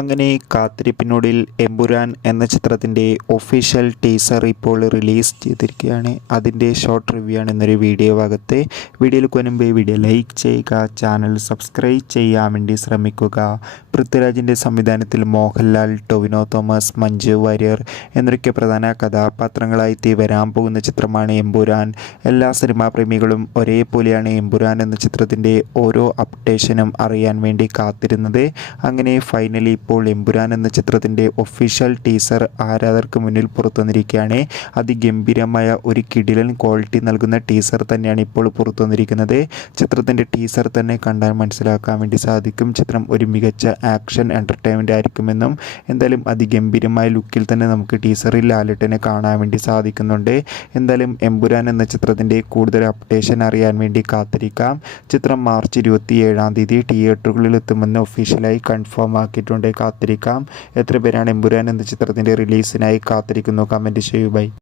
അങ്ങനെ കാത്തിരിപ്പിനൊടുവിൽ എമ്പുരാൻ എന്ന ചിത്രത്തിൻ്റെ ഒഫീഷ്യൽ ടീസർ ഇപ്പോൾ റിലീസ് ചെയ്തിരിക്കുകയാണ്. അതിൻ്റെ ഷോർട്ട് റിവ്യൂ ആണ് എന്നൊരു വീഡിയോ ഭാഗത്ത്. വീഡിയോയിൽ മുൻപ് വീഡിയോ ലൈക്ക് ചെയ്യുക, ചാനൽ സബ്സ്ക്രൈബ് ചെയ്യാൻ വേണ്ടി ശ്രമിക്കുക. പൃഥ്വിരാജിൻ്റെ സംവിധാനത്തിൽ മോഹൻലാൽ, ടൊവിനോ തോമസ്, മഞ്ജു വാര്യർ എന്നൊക്കെ പ്രധാന കഥാപാത്രങ്ങളായി വരാൻ പോകുന്ന ചിത്രമാണ് എമ്പുരാൻ. എല്ലാ സിനിമാ പ്രേമികളും ഒരേപോലെയാണ് എമ്പുരാൻ എന്ന ചിത്രത്തിൻ്റെ ഓരോ അപ്ഡേഷനും അറിയാൻ വേണ്ടി കാത്തിരുന്നത്. അങ്ങനെ ഫൈനലി ഇപ്പോൾ എമ്പുരാൻ എന്ന ചിത്രത്തിൻ്റെ ഒഫീഷ്യൽ ടീസർ ആരാധകർക്ക് മുന്നിൽ പുറത്തുവന്നിരിക്കുകയാണ്. അതിഗംഭീരമായ ഒരു കിടിലൻ ക്വാളിറ്റി നൽകുന്ന ടീസർ തന്നെയാണ് ഇപ്പോൾ പുറത്തുവന്നിരിക്കുന്നത്. ചിത്രത്തിൻ്റെ ടീസർ തന്നെ കണ്ടാൽ മനസ്സിലാക്കാൻ വേണ്ടി സാധിക്കും ചിത്രം ഒരു മികച്ച ആക്ഷൻ എൻ്റർടൈൻമെൻ്റ് ആയിരിക്കുമെന്നും. എന്തായാലും അതിഗംഭീരമായ ലുക്കിൽ തന്നെ നമുക്ക് ടീസറിൽ ലാലേട്ടനെ കാണാൻ വേണ്ടി സാധിക്കുന്നുണ്ട്. എന്തായാലും എമ്പുരാൻ എന്ന ചിത്രത്തിൻ്റെ കൂടുതൽ അപ്ഡേഷൻ അറിയാൻ വേണ്ടി കാത്തിരിക്കാം. ചിത്രം മാർച്ച് 27 തിയേറ്ററുകളിൽ എത്തുമെന്ന് ഒഫീഷ്യലായി കൺഫേം ആക്കിയിട്ടുണ്ട്. കാത്തിരിക്കാം. എത്ര പേരാണ് എമ്പുരാൻ എന്ന ചിത്രത്തിൻ്റെ റിലീസിനായി കാത്തിരിക്കുന്നു? കമൻറ്റ് ചെയ്യൂ. ബൈ.